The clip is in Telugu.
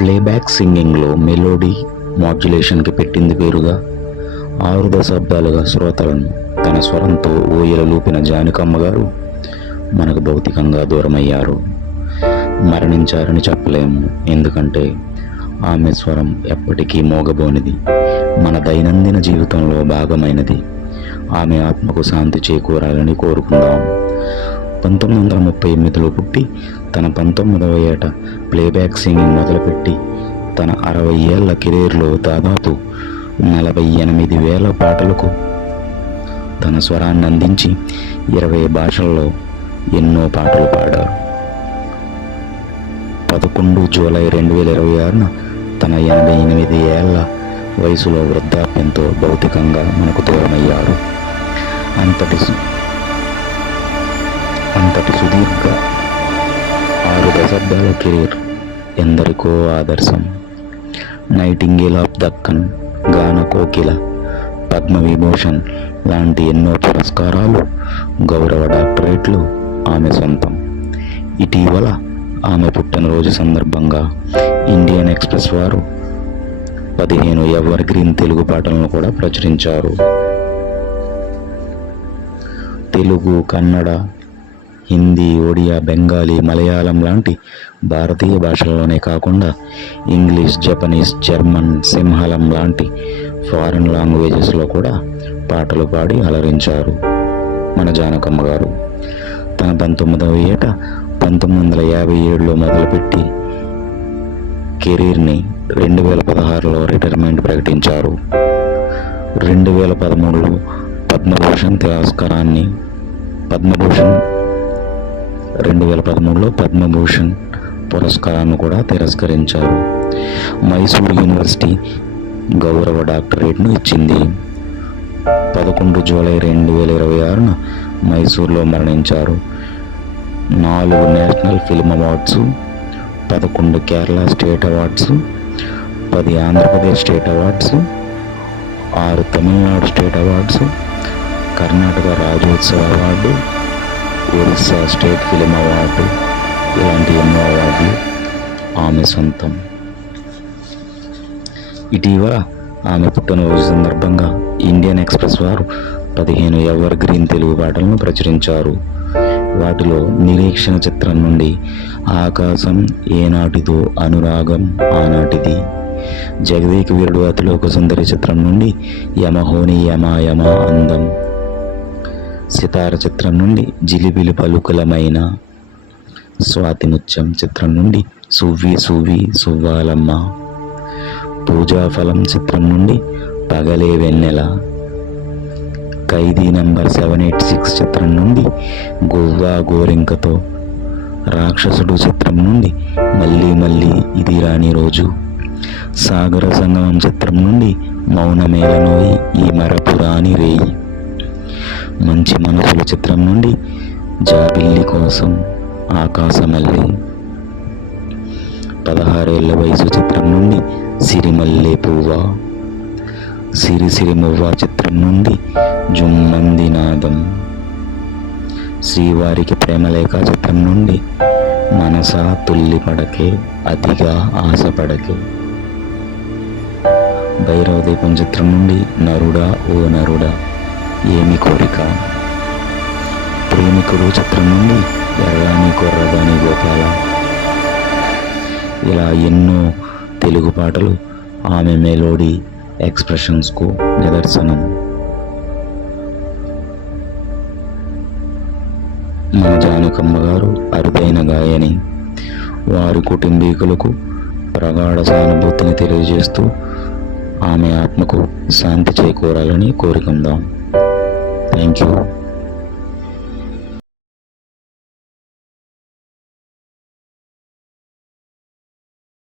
ప్లేబ్యాక్ సింగింగ్లో మెలోడీ మాడ్యులేషన్కి పెట్టింది పేరుగా 6 దశాబ్దాలుగా శ్రోతలను తన స్వరంతో ఊయలలూపిన జానకమ్మ గారు మనకు భౌతికంగా దూరమయ్యారు. మరణించారని చెప్పలేము, ఎందుకంటే ఆమె స్వరం ఎప్పటికీ మోగబోనిది, మన దైనందిన జీవితంలో భాగమైనది. ఆమె ఆత్మకు శాంతి చేకూరాలని కోరుకుందాం. 1938లో పుట్టి తన 19వ ఏట ప్లేబ్యాక్ సింగింగ్ మొదలుపెట్టి తన 60 ఏళ్ల కెరీర్లో దాదాపు 48,000 పాటలకు తన స్వరాన్ని అందించి 20 భాషల్లో ఎన్నో పాటలు పాడారు. 11 జూలై 2026న తన 88 ఏళ్ల వయసులో వృద్ధాప్యంతో భౌతికంగా మనకు దూరమయ్యారు. అంతటి సుదీర్ఘ 6 దశాబ్దాల కెరీర్ ఎందరికో ఆదర్శం. నైటింగేల్ ఆఫ్ దక్కన్, గాన కోకిల, పద్మవిభూషణ్ లాంటి ఎన్నో పురస్కారాలు, గౌరవ డాక్టరేట్లు ఆమె సొంతం. ఇటీవల ఆమె పుట్టినరోజు సందర్భంగా ఇండియన్ ఎక్స్ప్రెస్ వారు 15 ఎవర్ గ్రీన్ తెలుగు పాటలను కూడా ప్రచురించారు. తెలుగు, కన్నడ, హిందీ, ఒడియా, బెంగాలీ, మలయాళం లాంటి భారతీయ భాషల్లోనే కాకుండా ఇంగ్లీష్, జపనీస్, జర్మన్, సింహళం లాంటి ఫారిన్ లాంగ్వేజెస్లో కూడా పాటలు పాడి అలరించారు మన జానకమ్మ గారు. తన 19వ ఏట 1957లో మొదలుపెట్టి కెరీర్ని 2016లో రిటైర్మెంట్ ప్రకటించారు. 2013లో పద్మభూషణ్ 2013లో పద్మభూషణ్ పురస్కారాన్ని కూడా తిరస్కరించారు. మైసూర్ యూనివర్సిటీ గౌరవ డాక్టరేట్ను ఇచ్చింది. 11 జూలై 2026న మైసూర్లో మరణించారు. 4 national film awards, 11 Kerala state awards, 10 Andhra Pradesh state awards, 6 Tamil Nadu state awards, Karnataka Rajyotsava award, Orissa state film award, ఇలాంటి ఎన్నో అవార్డులు ఆమె సొంతం. ఇటీవల ఆమె పుట్టినరోజు సందర్భంగా ఇండియన్ ఎక్స్ప్రెస్ వారు 15 ఎవర్ గ్రీన్ తెలుగు పాటలను ప్రచురించారు. వాటిలో నిరీక్షణ చిత్రం నుండి ఆకాశం ఏనాటిదో అనురాగం ఆనాటిది, జగదేక వీరుడు అతిలోక సుందరి చిత్రం నుండి యమహోని యమాయమ అందం, సితార చిత్రం నుండి జిలిబిలి పలుకులమైన, స్వాతి ముత్యం చిత్రం నుండి సువ్వి సువ్వి సువ్వాలమ్మ, పూజాఫలం చిత్రం నుండి పగలే వెన్నెల, ఖైదీ నంబర్ 786 చిత్రం నుండి గువ్వా గోరింకతో, రాక్షసుడు చిత్రం నుండి మళ్ళీ మళ్ళీ ఇది రాని రోజు, సాగర సంగమం చిత్రం నుండి మౌనమేలనోయి ఈ మరపురాని రేయి, మంచి మనసుల చిత్రం నుండి జాబిల్లి కోసం ఆకాశమల్లి, 16 ఏళ్ల వయసు చిత్రం నుండి సిరిమల్లె పువ్వా, సిరిసిరిమువ్వ చిత్రం నుండి జుమ్మంది నాదం, శ్రీవారికి ప్రేమలేఖ చిత్రం నుండి మనసా తుల్లి పడకే అతిగా ఆశపడకే, భైరవ దీపం చిత్రం నుండి నరుడా ఓ నరుడా ఏమి కోరిక, ప్రేమికుడు చిత్రం నుండి ఎర్రాని కొర్రదాని గోపాల, ఇలా ఎన్నో తెలుగు పాటలు ఆమె మెలోడీ ఎక్స్ప్రెషన్స్కు నిదర్శనం. మన జానకమ్మ గారు అరుదైన గాయని. వారి కుటుంబీకులకు ప్రగాఢ సానుభూతిని తెలియజేస్తూ ఆమె ఆత్మకు శాంతి చేకూరాలని కోరుకుందాం. Thank you.